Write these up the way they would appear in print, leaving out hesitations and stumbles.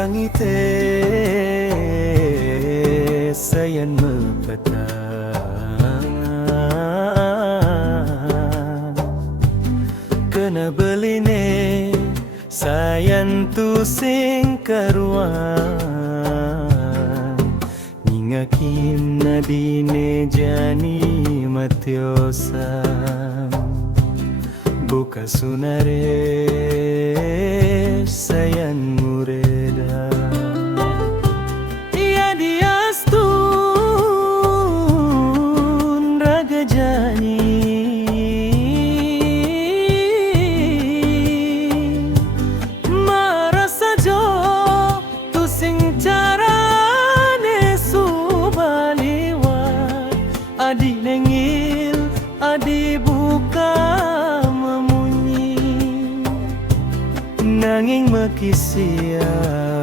langite sayan mepetang kena beline sayan tu sing karuan ningakin nadine jani matiosan buka sunare sayan mureda ia diastun raga jani marasa jo tu sing carane subaliwat adi nengil adi buka nanging makisia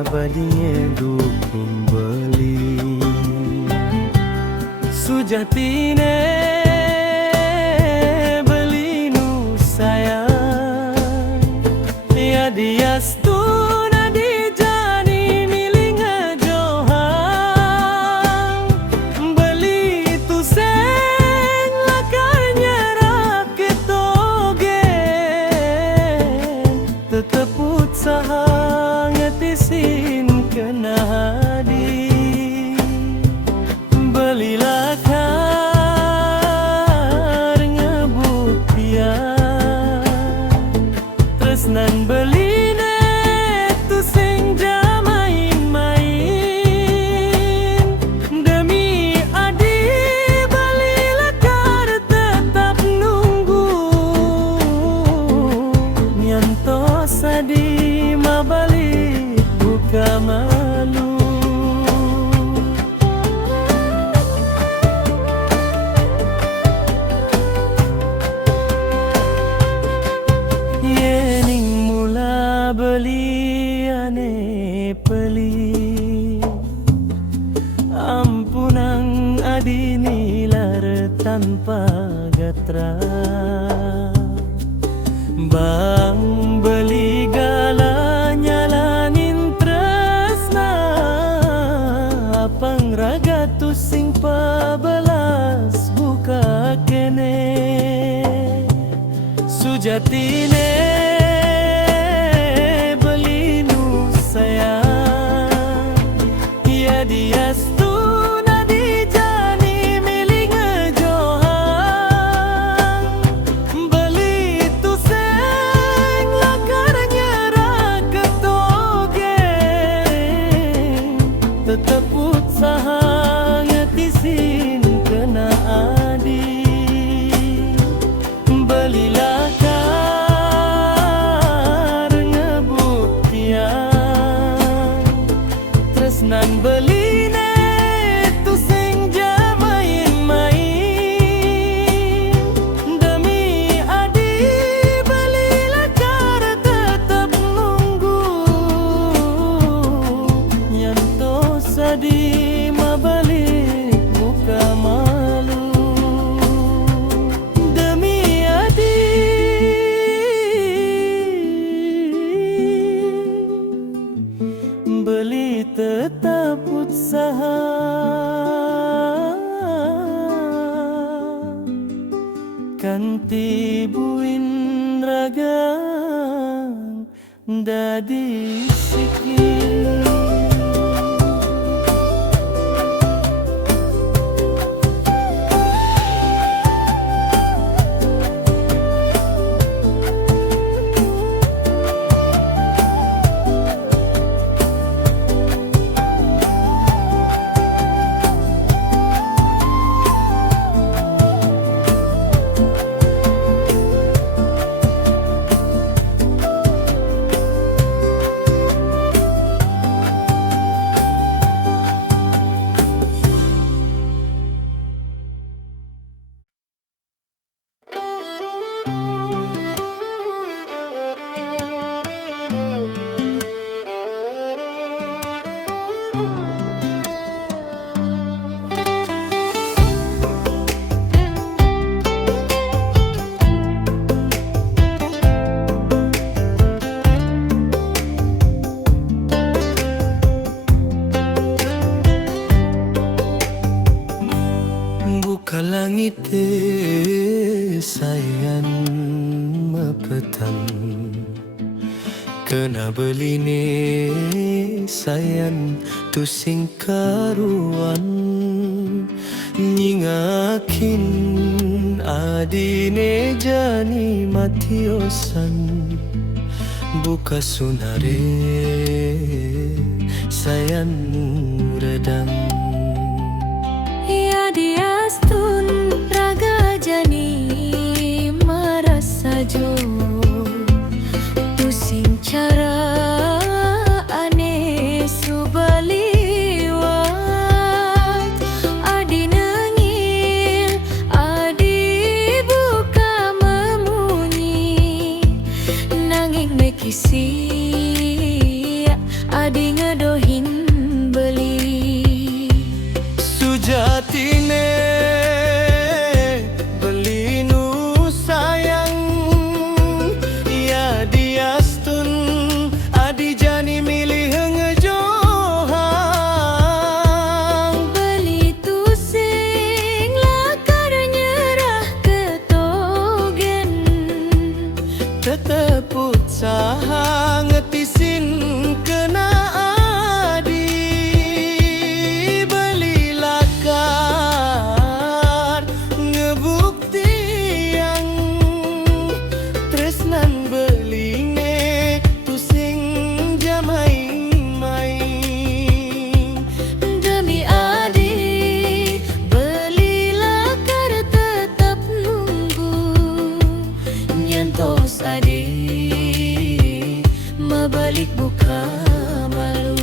badinge dukung beli sujatine beli nu sayang ya diastun adi jani miling johan beli tu seng lakarnya rakyat togen tetep sahangatisin kena hadi belilah kar ngebuktian tresnan beline tu sing jamain-main demi adi belilah kar tetap nunggu nyantos adi balik buka malu yening mula beli ane peli ampunang adi nilar tanpa gatra bang beli gala nyalanin tresna apang raga tu sing pabelas buka kene sujatine beli nu sayang ya diastun adi jani miling johan beli tu seng lakarnya rakyat togen tetep usaha ngetisin kena adi belilah kar ngebuktian tresnan beline tu sing jamain-main demi adi belilah kar tetep nunggu nyantos adi mabalik buka malu demi adi beli tetap usaha kanti buin ragang dadi sikit datang. Kena beline sayan tu sing karuan, nyingakin adine jani matiosan. Buka sunare sayan redang. Ya diastun raga jani marasa jo tu sing cara ane subaliwat. Adi nengil adi buka memunyi, nanging mekisi adi ngedohin beli. Sujatine belinu sayang, ya diastun adi jani milih ngejohang. Beli tu sing lakar nyerah ketogen, Teteput saha ngetisin kena adi. Beli lakar ngebukti yang tresnan beline tu sing jamaing-maing. demi adi beli lakar tetap nunggu, nyentos adi mabalik buka malu.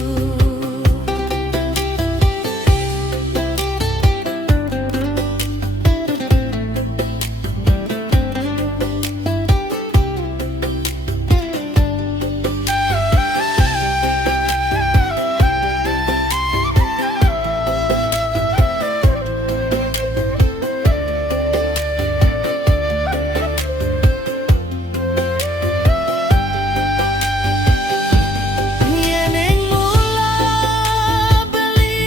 Yeneng mula beli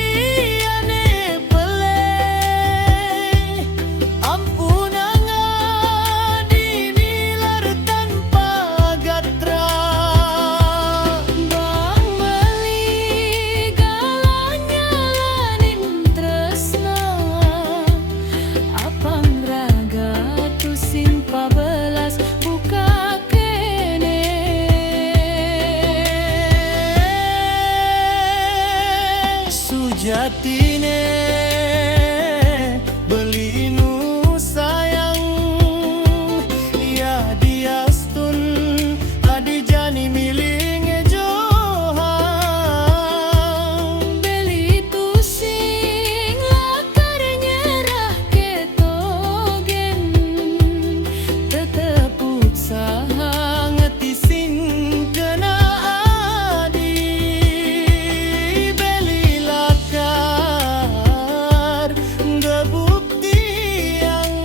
ane peleh, ampunang adinilar tanpa gatra. Bang beli galanya lanin tresna, apang raga tu simpa belas buka kene. Sujatine belinu sayang, ya diastun adi jani milih ngejohang. Beli tu sing lakar nyerah ketogen, Teteput saha ngetisin kena adi. Beli lakar ngebukti yang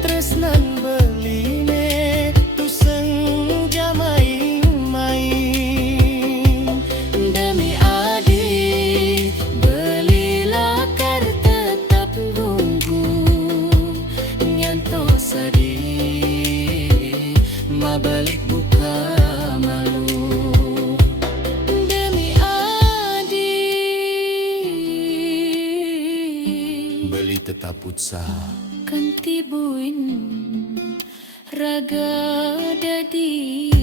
tresnan beline tu senja maing-maing. demi adi beli lakar tetap nunggu, nyantos adi mabalik buka malu. Demi adi Beli tetaput saha kan tibuin raga dadi